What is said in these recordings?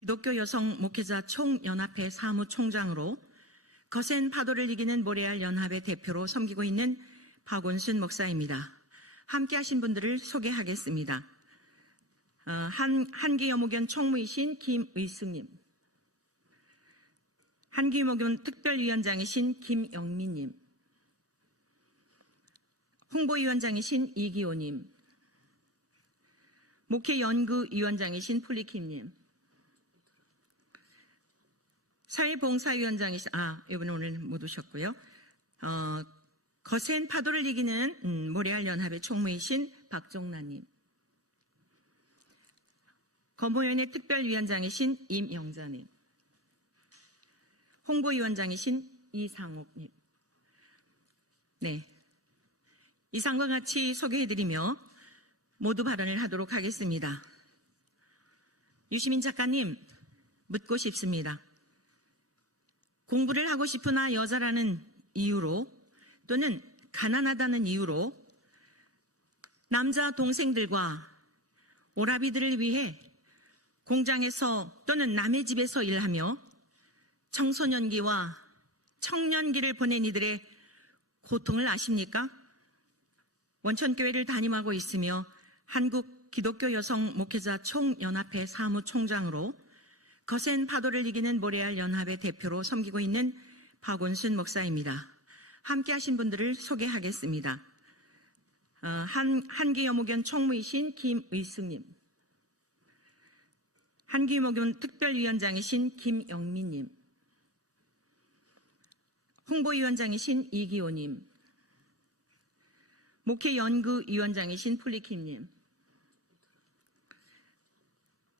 기독교 여성 목회자 총연합회 사무총장으로 거센 파도를 이기는 모래알 연합의 대표로 섬기고 있는 박원순 목사입니다. 함께 하신 분들을 소개하겠습니다. 한기여목연 총무이신 김의숙님, 한기여목연 특별위원장이신 김영민님, 홍보위원장이신 이기호님, 목회연구위원장이신 폴리킴님, 사회봉사위원장이신, 이번에 오늘 못 오셨고요. 거센 파도를 이기는 모래알 연합의 총무이신 박종란님, 건보위원회 특별위원장이신 임영자님, 홍보위원장이신 이상옥님. 네, 이상과 같이 소개해드리며 모두 발언을 하도록 하겠습니다. 유시민 작가님, 묻고 싶습니다. 공부를 하고 싶으나 여자라는 이유로 또는 가난하다는 이유로 남자 동생들과 오라비들을 위해 공장에서 또는 남의 집에서 일하며 청소년기와 청년기를 보낸 이들의 고통을 아십니까? 원천교회를 담임하고 있으며 한국 기독교 여성 목회자 총연합회 사무총장으로 거센 파도를 이기는 모래알 연합의 대표로 섬기고 있는 박원순 목사입니다. 함께 하신 분들을 소개하겠습니다. 한기여목연 총무이신 김의숙님, 한기여목연 특별위원장이신 김영민님, 홍보위원장이신 이기호님, 목회연구위원장이신 폴리킴님,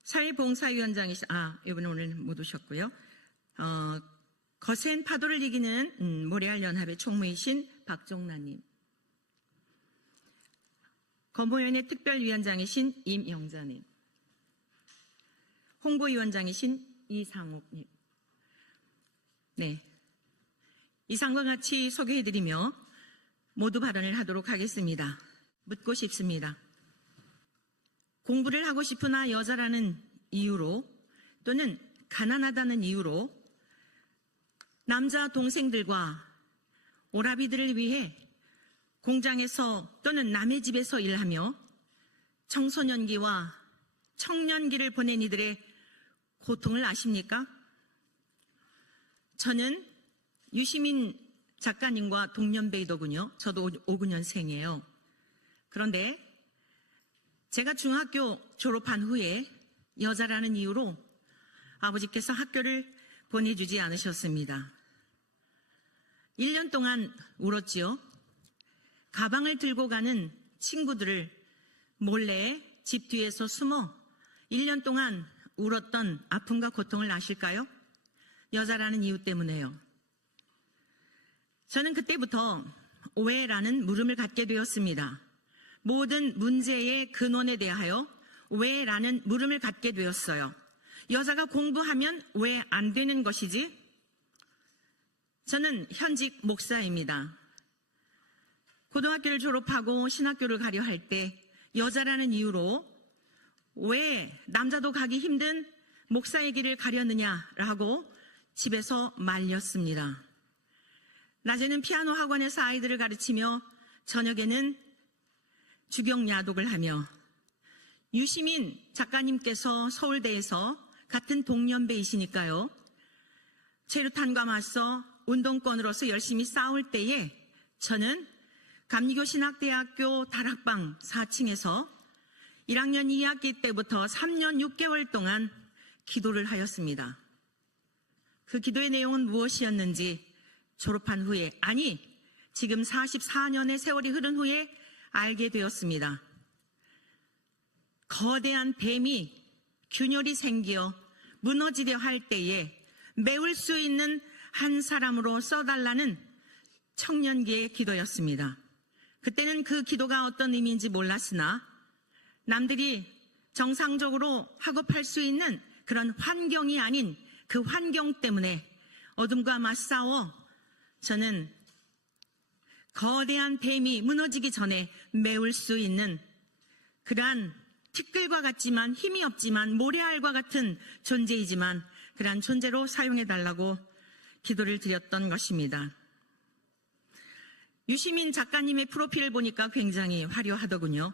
사회봉사위원장이신, 이번에 오늘 못 오셨고요. 거센 파도를 이기는 모래알 연합의 총무이신 박종란님, 건보위원회 특별위원장이신 임영자님, 홍보위원장이신 이상옥님. 네, 이상과 같이 소개해드리며 모두 발언을 하도록 하겠습니다. 묻고 싶습니다. 공부를 하고 싶으나 여자라는 이유로 또는 가난하다는 이유로 남자 동생들과 오라비들을 위해 공장에서 또는 남의 집에서 일하며 청소년기와 청년기를 보낸 이들의 고통을 아십니까? 저는 유시민 작가님과 동년배이더군요. 저도 59년생이에요. 그런데 제가 중학교 졸업한 후에 여자라는 이유로 아버지께서 학교를 보내주지 않으셨습니다. 1년 동안 울었지요. 가방을 들고 가는 친구들을 몰래 집 뒤에서 숨어 1년 동안 울었던 아픔과 고통을 아실까요? 여자라는 이유 때문에요. 저는 그때부터 왜라는 물음을 갖게 되었습니다. 모든 문제의 근원에 대하여 왜라는 물음을 갖게 되었어요. 여자가 공부하면 왜 안 되는 것이지? 저는 현직 목사입니다. 고등학교를 졸업하고 신학교를 가려 할 때 여자라는 이유로 왜 남자도 가기 힘든 목사의 길을 가려느냐라고 집에서 말렸습니다. 낮에는 피아노 학원에서 아이들을 가르치며 저녁에는 주경야독을 하며 유시민 작가님께서 서울대에서 같은 동년배이시니까요. 체류탄과 맞서 운동권으로서 열심히 싸울 때에 저는 감리교 신학대학교 다락방 4층에서 1학년 2학기 때부터 3년 6개월 동안 기도를 하였습니다. 그 기도의 내용은 무엇이었는지 졸업한 후에, 지금 44년의 세월이 흐른 후에 알게 되었습니다. 거대한 뱀이 균열이 생겨 무너지려 할 때에 메울 수 있는 한 사람으로 써달라는 청년기의 기도였습니다. 그때는 그 기도가 어떤 의미인지 몰랐으나 남들이 정상적으로 학업할 수 있는 그런 환경이 아닌 그 환경 때문에 어둠과 맞싸워 저는 거대한 뱀이 무너지기 전에 메울 수 있는 그러한 티끌과 같지만 힘이 없지만 모래알과 같은 존재이지만 그러한 존재로 사용해달라고 기도를 드렸던 것입니다. 유시민 작가님의 프로필을 보니까 굉장히 화려하더군요.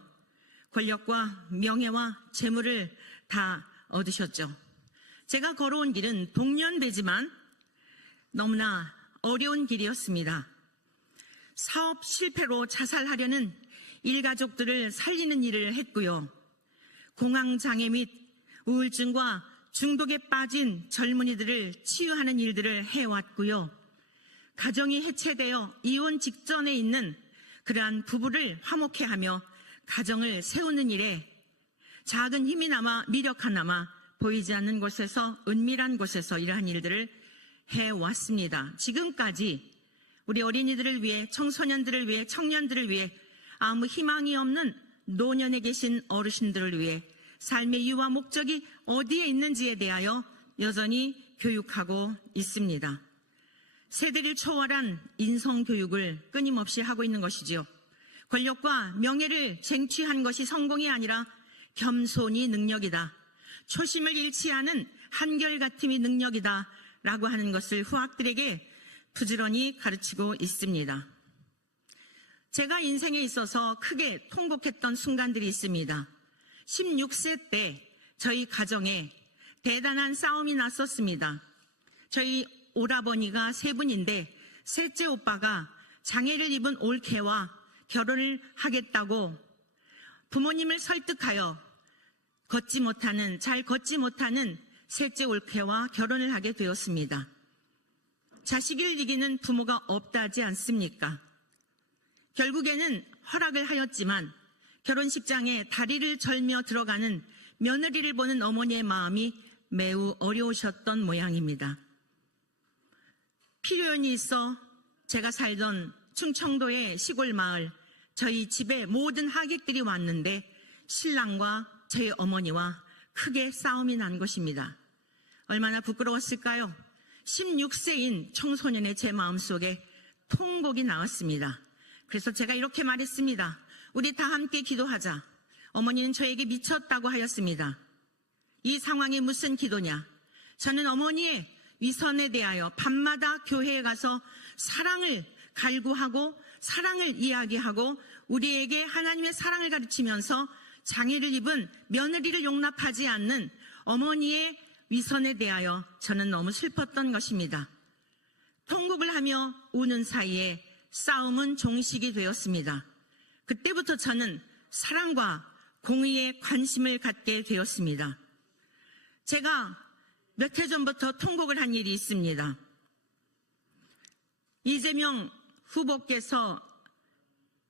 권력과 명예와 재물을 다 얻으셨죠. 제가 걸어온 길은 동년배지만 너무나 어려운 길이었습니다. 사업 실패로 자살하려는 일가족들을 살리는 일을 했고요. 공황장애 및 우울증과 중독에 빠진 젊은이들을 치유하는 일들을 해왔고요. 가정이 해체되어 이혼 직전에 있는 그러한 부부를 화목해하며 가정을 세우는 일에 작은 힘이 남아 미력 하나마 보이지 않는 곳에서 은밀한 곳에서 이러한 일들을 해왔습니다. 지금까지 우리 어린이들을 위해 청소년들을 위해 청년들을 위해 아무 희망이 없는 노년에 계신 어르신들을 위해 삶의 이유와 목적이 어디에 있는지에 대하여 여전히 교육하고 있습니다. 세대를 초월한 인성교육을 끊임없이 하고 있는 것이지요. 권력과 명예를 쟁취한 것이 성공이 아니라 겸손이 능력이다. 초심을 잃지 않은 한결같음이 능력이다. 라고 하는 것을 후학들에게 부지런히 가르치고 있습니다. 제가 인생에 있어서 크게 통곡했던 순간들이 있습니다. 16세 때 저희 가정에 대단한 싸움이 났었습니다. 저희 오라버니가 세 분인데 셋째 오빠가 장애를 입은 올케와 결혼을 하겠다고 부모님을 설득하여 잘 걷지 못하는 셋째 올케와 결혼을 하게 되었습니다. 자식을 이기는 부모가 없다지 않습니까? 결국에는 허락을 하였지만 결혼식장에 다리를 절며 들어가는 며느리를 보는 어머니의 마음이 매우 어려우셨던 모양입니다. 필요연이 있어 제가 살던 충청도의 시골 마을 저희 집에 모든 하객들이 왔는데 신랑과 저희 어머니와 크게 싸움이 난 것입니다. 얼마나 부끄러웠을까요? 16세인 청소년의 제 마음속에 통곡이 나왔습니다. 그래서 제가 이렇게 말했습니다. 우리 다 함께 기도하자. 어머니는 저에게 미쳤다고 하였습니다. 이 상황이 무슨 기도냐? 저는 어머니의 위선에 대하여 밤마다 교회에 가서 사랑을 갈구하고 사랑을 이야기하고 우리에게 하나님의 사랑을 가르치면서 장애를 입은 며느리를 용납하지 않는 어머니의 위선에 대하여 저는 너무 슬펐던 것입니다. 통곡을 하며 우는 사이에 싸움은 종식이 되었습니다. 그때부터 저는 사랑과 공의에 관심을 갖게 되었습니다. 제가 몇 해 전부터 통곡을 한 일이 있습니다. 이재명 후보께서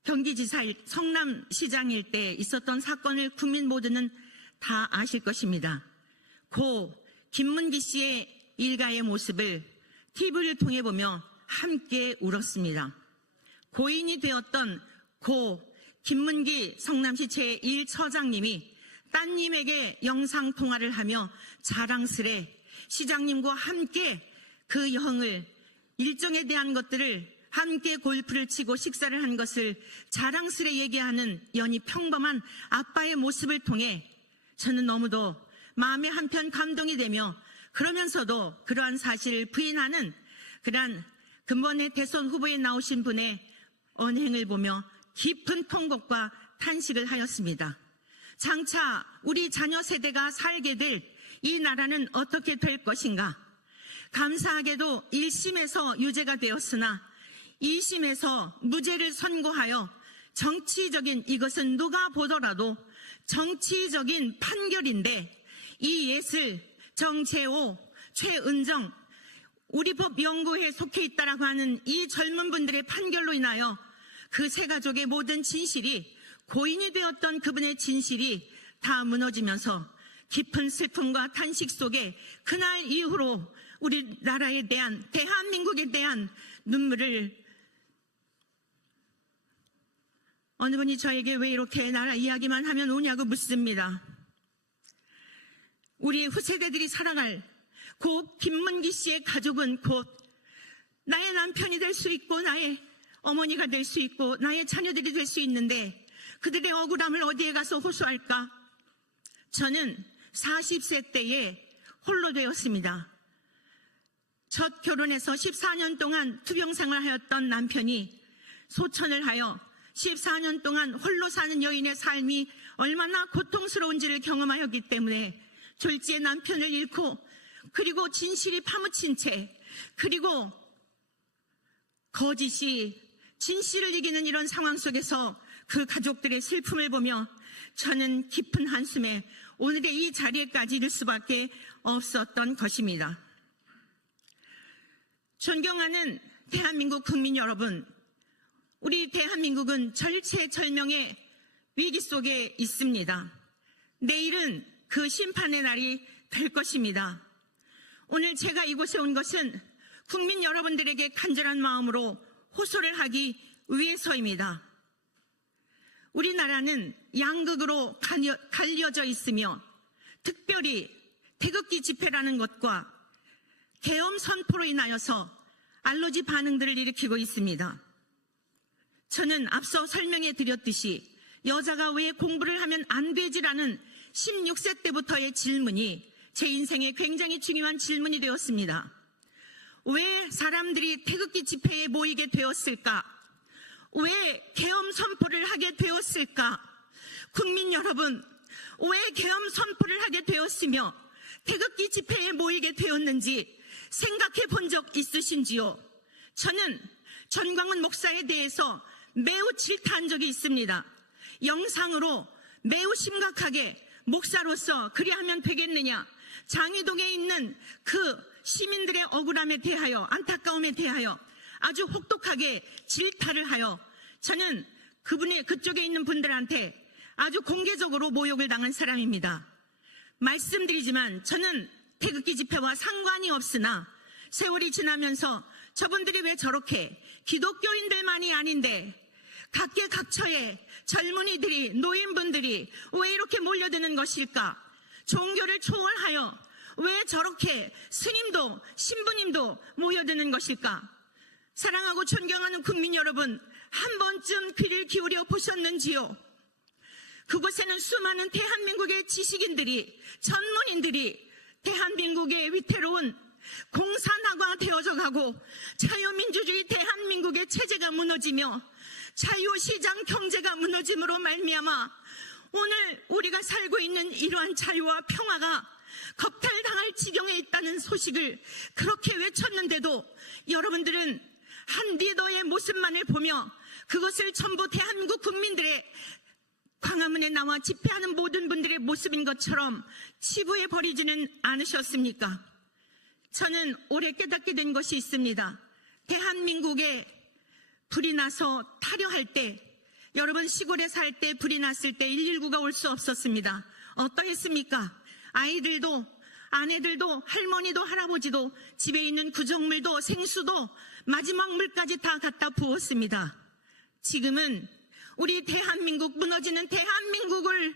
경기지사 성남시장일 때 있었던 사건을 국민 모두는 다 아실 것입니다. 고 김문기 씨의 일가의 모습을 TV를 통해 보며 함께 울었습니다. 고인이 되었던 고 김문기 성남시 제1처장님이 따님에게 영상통화를 하며 자랑스레 시장님과 함께 그 형을 일정에 대한 것들을 함께 골프를 치고 식사를 한 것을 자랑스레 얘기하는 연히 평범한 아빠의 모습을 통해 저는 너무도 마음에 한편 감동이 되며 그러면서도 그러한 사실을 부인하는 그러한 근본의 대선 후보에 나오신 분의 언행을 보며 깊은 통곡과 탄식을 하였습니다. 장차 우리 자녀 세대가 살게 될 이 나라는 어떻게 될 것인가? 감사하게도 1심에서 유죄가 되었으나 2심에서 무죄를 선고하여 정치적인 이것은 누가 보더라도 정치적인 판결인데 이 예슬, 정재호, 최은정 우리 법연구회에 속해 있다라고 하는 이 젊은 분들의 판결로 인하여 그 세 가족의 모든 진실이 고인이 되었던 그분의 진실이 다 무너지면서 깊은 슬픔과 탄식 속에 그날 이후로 우리나라에 대한 대한민국에 대한 눈물을 어느 분이 저에게 왜 이렇게 나라 이야기만 하면 우냐고 묻습니다. 우리 후세대들이 살아갈 고 김문기 씨의 가족은 곧 나의 남편이 될 수 있고 나의 어머니가 될 수 있고 나의 자녀들이 될 수 있는데 그들의 억울함을 어디에 가서 호소할까? 저는 40세 때에 홀로 되었습니다. 첫 결혼해서 14년 동안 투병생활을 하였던 남편이 소천을 하여 14년 동안 홀로 사는 여인의 삶이 얼마나 고통스러운지를 경험하였기 때문에 졸지에 남편을 잃고, 그리고 진실이 파묻힌 채, 그리고 거짓이 진실을 이기는 이런 상황 속에서 그 가족들의 슬픔을 보며 저는 깊은 한숨에 오늘의 이 자리에까지 이를 수밖에 없었던 것입니다. 존경하는 대한민국 국민 여러분, 우리 대한민국은 절체절명의 위기 속에 있습니다. 내일은 그 심판의 날이 될 것입니다. 오늘 제가 이곳에 온 것은 국민 여러분들에게 간절한 마음으로 호소를 하기 위해서입니다. 우리나라는 양극으로 갈려져 있으며 특별히 태극기 집회라는 것과 계엄 선포로 인하여서 알러지 반응들을 일으키고 있습니다. 저는 앞서 설명해 드렸듯이 여자가 왜 공부를 하면 안 되지라는 16세 때부터의 질문이 제 인생에 굉장히 중요한 질문이 되었습니다. 왜 사람들이 태극기 집회에 모이게 되었을까? 왜 계엄 선포를 하게 되었을까? 국민 여러분, 왜 계엄 선포를 하게 되었으며 태극기 집회에 모이게 되었는지 생각해 본 적 있으신지요? 저는 전광훈 목사에 대해서 매우 질타한 적이 있습니다. 영상으로 매우 심각하게 목사로서 그리하면 되겠느냐, 장위동에 있는 그 시민들의 억울함에 대하여, 안타까움에 대하여 아주 혹독하게 질타를 하여 저는 그쪽에 있는 분들한테 아주 공개적으로 모욕을 당한 사람입니다. 말씀드리지만 저는 태극기 집회와 상관이 없으나 세월이 지나면서 저분들이 왜 저렇게 기독교인들만이 아닌데 각계각처의 젊은이들이, 노인분들이 왜 이렇게 몰려드는 것일까? 종교를 초월하여 왜 저렇게 스님도 신부님도 모여드는 것일까? 사랑하고 존경하는 국민 여러분, 한 번쯤 귀를 기울여 보셨는지요? 그곳에는 수많은 대한민국의 지식인들이, 전문인들이 대한민국의 위태로운 공산화가 되어져 가고 자유민주주의 대한민국의 체제가 무너지며 자유시장 경제가 무너짐으로 말미암아 오늘 우리가 살고 있는 이러한 자유와 평화가 겁탈당할 지경에 있다는 소식을 그렇게 외쳤는데도 여러분들은 한 리더의 모습만을 보며 그것을 전부 대한민국 국민들의 광화문에 나와 집회하는 모든 분들의 모습인 것처럼 치부해 버리지는 않으셨습니까? 저는 올해 깨닫게 된 것이 있습니다. 대한민국에 불이 나서 타려할 때, 여러분 시골에 살 때 불이 났을 때 119가 올 수 없었습니다. 어떠했습니까? 아이들도, 아내들도, 할머니도, 할아버지도, 집에 있는 구정물도, 생수도 마지막 물까지 다 갖다 부었습니다. 지금은 우리 대한민국, 무너지는 대한민국을,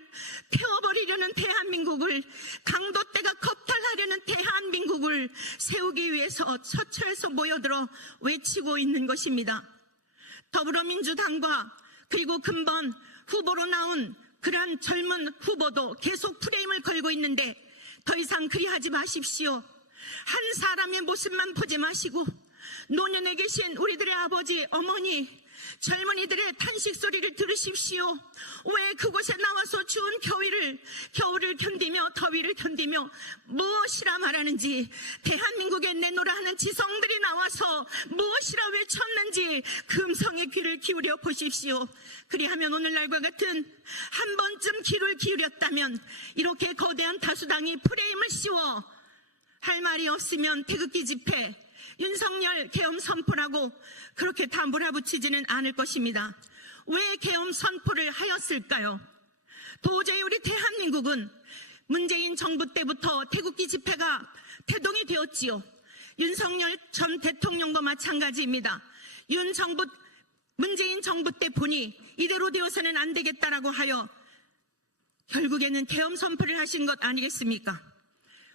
태워버리려는 대한민국을, 강도떼가 겁탈하려는 대한민국을 세우기 위해서 서초에서 모여들어 외치고 있는 것입니다. 더불어민주당과 그리고 근본 후보로 나온 그러한 젊은 후보도 계속 프레임을 걸고 있는데 더 이상 그리하지 마십시오. 한 사람의 모습만 보지 마시고 노년에 계신 우리들의 아버지, 어머니, 젊은이들의 탄식 소리를 들으십시오. 왜 그곳에 나와서 추운 겨울을 견디며 더위를 견디며 무엇이라 말하는지, 대한민국에 내놓으라 하는 지성들이 나와서 무엇이라 외쳤는지 그 음성에 귀를 기울여 보십시오. 그리하면 오늘날과 같은 한 번쯤 귀를 기울였다면 이렇게 거대한 다수당이 프레임을 씌워 할 말이 없으면 태극기 집회, 윤석열 계엄 선포라고 그렇게 다 몰아붙이지는 않을 것입니다. 왜 계엄 선포를 하였을까요? 도저히 우리 대한민국은 문재인 정부 때부터 태극기 집회가 태동이 되었지요. 윤석열 전 대통령도 마찬가지입니다. 문재인 정부 때 보니 이대로 되어서는 안 되겠다라고 하여 결국에는 계엄 선포를 하신 것 아니겠습니까?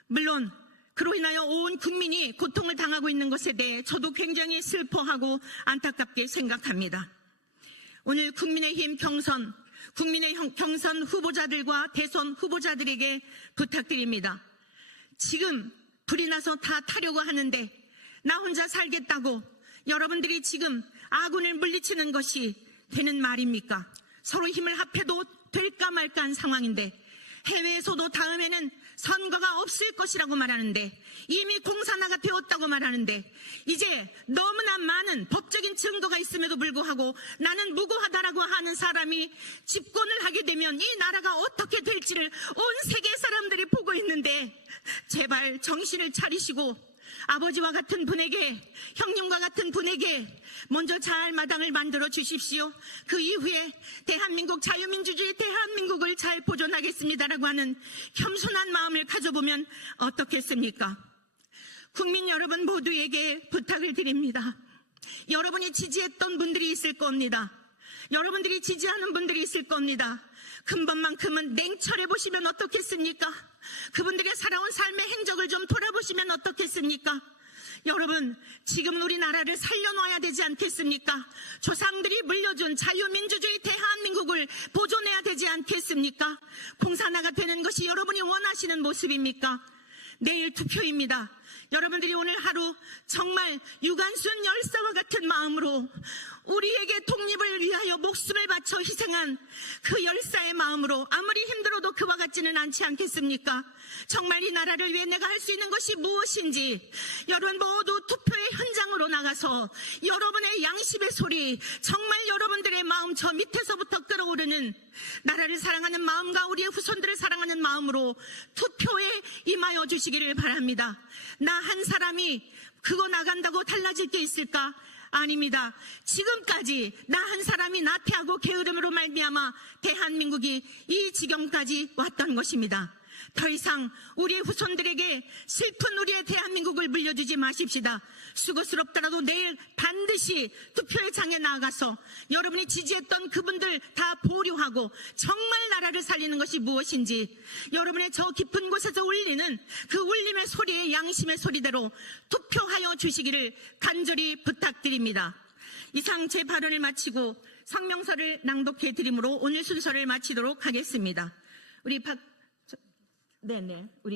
물론 그로 인하여 온 국민이 고통을 당하고 있는 것에 대해 저도 굉장히 슬퍼하고 안타깝게 생각합니다. 오늘 국민의힘 경선 국민의 경선 후보자들과 대선 후보자들에게 부탁드립니다. 지금 불이 나서 다 타려고 하는데 나 혼자 살겠다고 여러분들이 지금 아군을 물리치는 것이 되는 말입니까? 서로 힘을 합해도 될까 말까 한 상황인데 해외에서도 다음에는 선거가 없을 것이라고 말하는데 이미 공산화가 되었다고 말하는데 이제 너무나 많은 법적인 증거가 있음에도 불구하고 나는 무고하다라고 하는 사람이 집권을 하게 되면 이 나라가 어떻게 될지를 온 세계 사람들이 보고 있는데 제발 정신을 차리시고 아버지와 같은 분에게 형님과 같은 분에게 먼저 잘 마당을 만들어 주십시오. 그 이후에 대한민국 자유민주주의 대한민국을 잘 보존하겠습니다라고 하는 겸손한 마음을 가져보면 어떻겠습니까? 국민 여러분 모두에게 부탁을 드립니다. 여러분이 지지했던 분들이 있을 겁니다. 여러분들이 지지하는 분들이 있을 겁니다. 큰 번만큼은 냉철해 보시면 어떻겠습니까? 그분들의 살아온 삶의 행적을 좀 돌아보시면 어떻겠습니까? 여러분, 지금 우리나라를 살려놔야 되지 않겠습니까? 조상들이 물려준 자유민주주의 대한민국을 보존해야 되지 않겠습니까? 공산화가 되는 것이 여러분이 원하시는 모습입니까? 내일 투표입니다. 여러분들이 오늘 하루 정말 유관순 열사와 같은 마음으로 우리에게 독립을 위하여 목숨을 바쳐 희생한 그 열사의 마음으로 아무리 힘들어도 그와 같지는 않지 않겠습니까? 정말 이 나라를 위해 내가 할 수 있는 것이 무엇인지 여러분 모두 투표의 현장으로 나가서 여러분의 양심의 소리, 정말 여러분들의 마음 저 밑에서부터 끌어오르는 나라를 사랑하는 마음과 우리의 후손들을 사랑하는 마음으로 투표에 임하여 주시기를 바랍니다. 나 한 사람이 그거 나간다고 달라질 게 있을까? 아닙니다. 지금까지 나 한 사람이 나태하고 게으름으로 말미암아 대한민국이 이 지경까지 왔던 것입니다. 더 이상 우리 후손들에게 슬픈 우리의 대한민국을 물려주지 마십시다. 수고스럽더라도 내일 반드시 투표의 장에 나가서 여러분이 지지했던 그분들 다 보류하고 정말 나라를 살리는 것이 무엇인지 여러분의 저 깊은 곳에서 울리는 그 울림의 소리에 양심의 소리대로 투표하여 주시기를 간절히 부탁드립니다. 이상 제 발언을 마치고 성명서를 낭독해 드림으로 오늘 순서를 마치도록 하겠습니다. 우리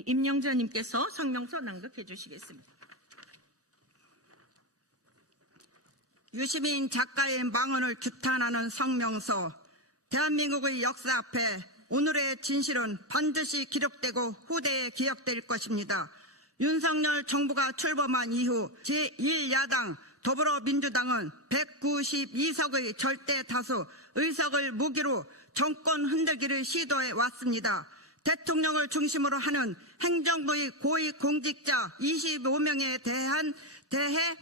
임영자님께서 성명서 낭독해 주시겠습니다. 유시민 작가의 망언을 규탄하는 성명서. 대한민국의 역사 앞에 오늘의 진실은 반드시 기록되고 후대에 기억될 것입니다. 윤석열 정부가 출범한 이후 제1야당 더불어민주당은 192석의 절대 다수 의석을 무기로 정권 흔들기를 시도해 왔습니다. 대통령을 중심으로 하는 행정부의 고위공직자 25명에 대해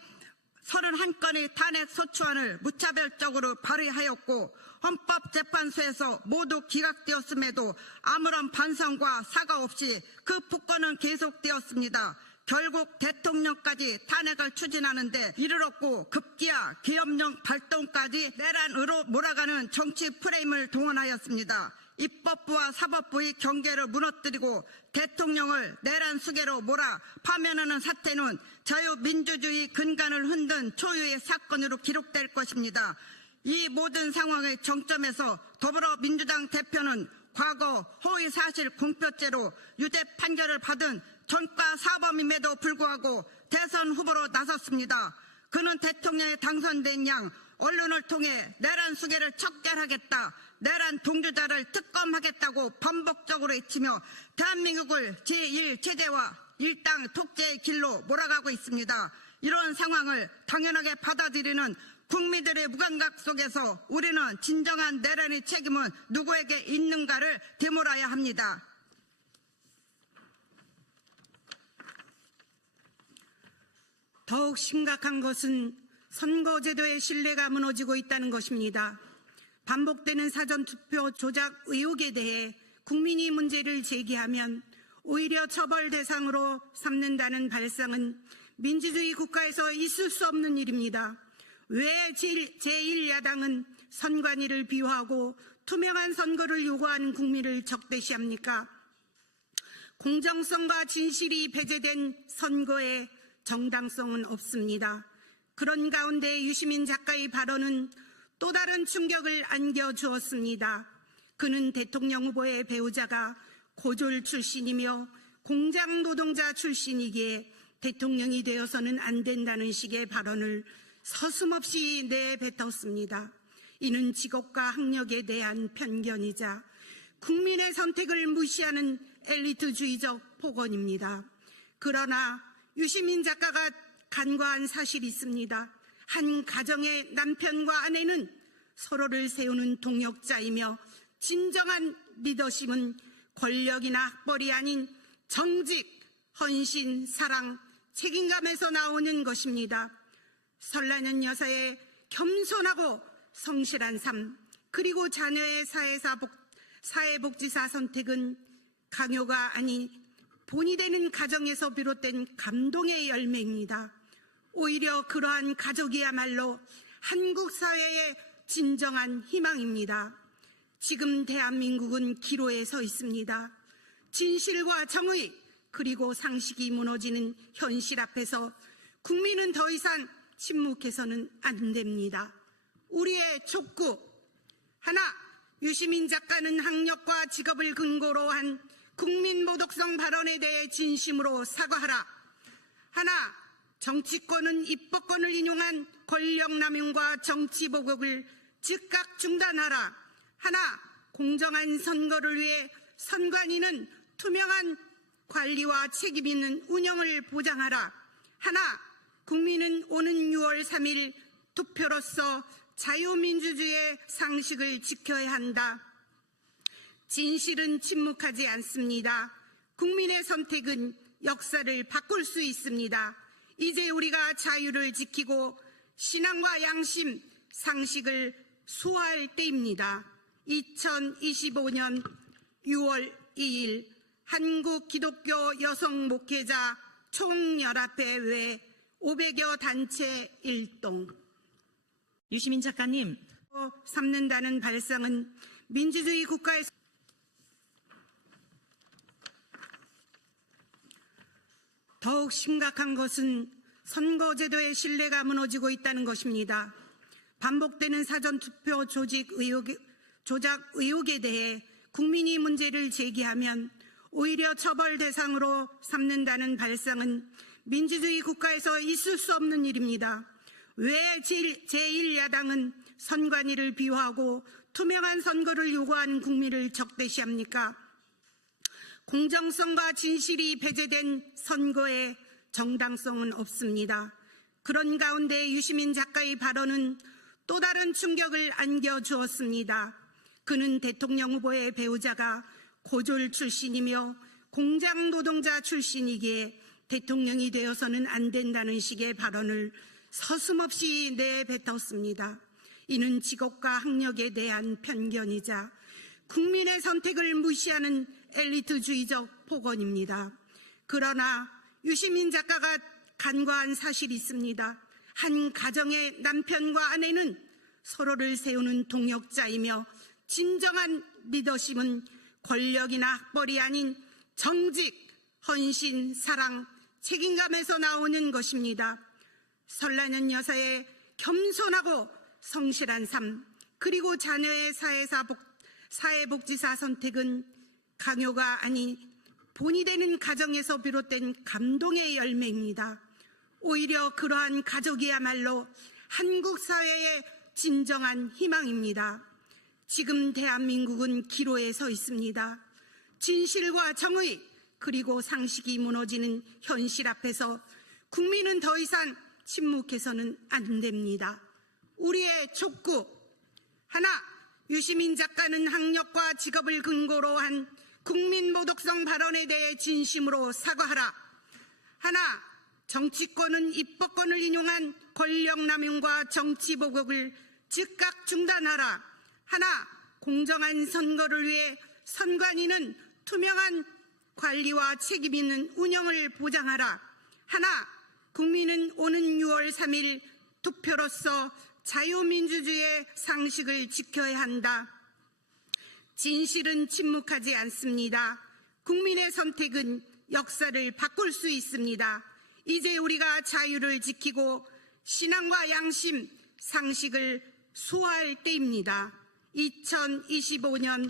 31건의 탄핵 소추안을 무차별적으로 발의하였고 헌법재판소에서 모두 기각되었음에도 아무런 반성과 사과 없이 그 폭거는 계속되었습니다. 결국 대통령까지 탄핵을 추진하는 데 이르렀고 급기야 계엄령 발동까지 내란으로 몰아가는 정치 프레임을 동원하였습니다. 입법부와 사법부의 경계를 무너뜨리고 대통령을 내란 수계로 몰아 파면하는 사태는 자유민주주의 근간을 흔든 초유의 사건으로 기록될 것입니다. 이 모든 상황의 정점에서 더불어민주당 대표는 과거 허위사실 공표죄로 유죄 판결을 받은 전과 사범임에도 불구하고 대선 후보로 나섰습니다. 그는 대통령에 당선된 양 언론을 통해 내란 수계를 척결하겠다, 내란 동조자를 특검하겠다고 반복적으로 외치며 대한민국을 제1체제와 일당 독재의 길로 몰아가고 있습니다. 이런 상황을 당연하게 받아들이는 국민들의 무감각 속에서 우리는 진정한 내란의 책임은 누구에게 있는가를 되물어야 합니다. 더욱 심각한 것은 선거제도의 신뢰가 무너지고 있다는 것입니다. 반복되는 사전투표 조작 의혹에 대해 국민이 문제를 제기하면 오히려 처벌 대상으로 삼는다는 발상은 민주주의 국가에서 있을 수 없는 일입니다. 왜 제1야당은 선관위를 비호하고 투명한 선거를 요구하는 국민을 적대시합니까? 공정성과 진실이 배제된 선거에 정당성은 없습니다. 그런 가운데 유시민 작가의 발언은 또 다른 충격을 안겨주었습니다. 그는 대통령 후보의 배우자가 고졸 출신이며 공장 노동자 출신이기에 대통령이 되어서는 안 된다는 식의 발언을 서슴없이 내뱉었습니다. 이는 직업과 학력에 대한 편견이자 국민의 선택을 무시하는 엘리트주의적 폭언입니다. 그러나 유시민 작가가 간과한 사실이 있습니다. 한 가정의 남편과 아내는 서로를 세우는 동역자이며 진정한 리더십은 권력이나 학벌이 아닌 정직, 헌신, 사랑, 책임감에서 나오는 것입니다. 설라년 여사의 겸손하고 성실한 삶, 그리고 자녀의 사회복지사 선택은 강요가 아닌 본이 되는 가정에서 비롯된 감동의 열매입니다. 오히려 그러한 가족이야말로 한국 사회의 진정한 희망입니다. 지금 대한민국은 기로에 서 있습니다. 진실과 정의 그리고 상식이 무너지는 현실 앞에서 국민은 더 이상 침묵해서는 안 됩니다. 우리의 촉구 하나, 유시민 작가는 학력과 직업을 근거로 한 국민 모독성 발언에 대해 진심으로 사과하라. 하나, 정치권은 입법권을 인용한 권력남용과 정치보복을 즉각 중단하라. 하나, 공정한 선거를 위해 선관위는 투명한 관리와 책임 있는 운영을 보장하라. 하나, 국민은 오는 6월 3일 투표로서 자유민주주의의 상식을 지켜야 한다. 진실은 침묵하지 않습니다. 국민의 선택은 역사를 바꿀 수 있습니다. 이제 우리가 자유를 지키고 신앙과 양심, 상식을 수호할 때입니다. 2025년 6월 2일 한국기독교 여성 목회자 총연합회 외 500여 단체 일동. 유시민 작가님, 삼는다는 발상은 민주주의 국가에서 더욱 심각한 것은 선거제도의 신뢰가 무너지고 있다는 것입니다. 반복되는 사전투표 조작 의혹에 대해 국민이 문제를 제기하면 오히려 처벌 대상으로 삼는다는 발상은 민주주의 국가에서 있을 수 없는 일입니다. 왜 제1야당은 선관위를 비호하고 투명한 선거를 요구하는 국민을 적대시합니까? 공정성과 진실이 배제된 선거에 정당성은 없습니다. 그런 가운데 유시민 작가의 발언은 또 다른 충격을 안겨주었습니다. 그는 대통령 후보의 배우자가 고졸 출신이며 공장 노동자 출신이기에 대통령이 되어서는 안 된다는 식의 발언을 서슴없이 내뱉었습니다. 이는 직업과 학력에 대한 편견이자 국민의 선택을 무시하는 엘리트주의적 폭언입니다. 그러나 유시민 작가가 간과한 사실이 있습니다. 한 가정의 남편과 아내는 서로를 세우는 동역자이며 진정한 리더십은 권력이나 학벌이 아닌 정직, 헌신, 사랑, 책임감에서 나오는 것입니다. 설라년 여사의 겸손하고 성실한 삶, 그리고 자녀의 사회복지사 선택은 강요가 아닌 본이 되는 가정에서 비롯된 감동의 열매입니다. 오히려 그러한 가족이야말로 한국 사회의 진정한 희망입니다. 지금 대한민국은 기로에 서 있습니다. 진실과 정의 그리고 상식이 무너지는 현실 앞에서 국민은 더 이상 침묵해서는 안 됩니다. 우리의 촉구 하나, 유시민 작가는 학력과 직업을 근거로 한 국민 모독성 발언에 대해 진심으로 사과하라. 하나, 정치권은 입법권을 인용한 권력남용과 정치보복을 즉각 중단하라. 하나, 공정한 선거를 위해 선관위는 투명한 관리와 책임 있는 운영을 보장하라. 하나, 국민은 오는 6월 3일 투표로서 자유민주주의의 상식을 지켜야 한다. 진실은 침묵하지 않습니다. 국민의 선택은 역사를 바꿀 수 있습니다. 이제 우리가 자유를 지키고 신앙과 양심, 상식을 수호할 때입니다. 2025년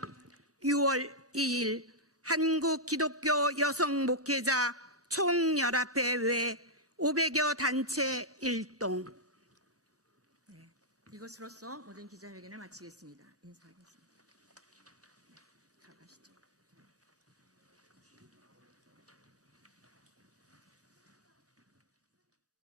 6월 2일 한국기독교 여성 목회자 총연합회 외 500여 단체 일동. 이것으로써 모든 기자회견을 마치겠습니다. 인사하겠습니다.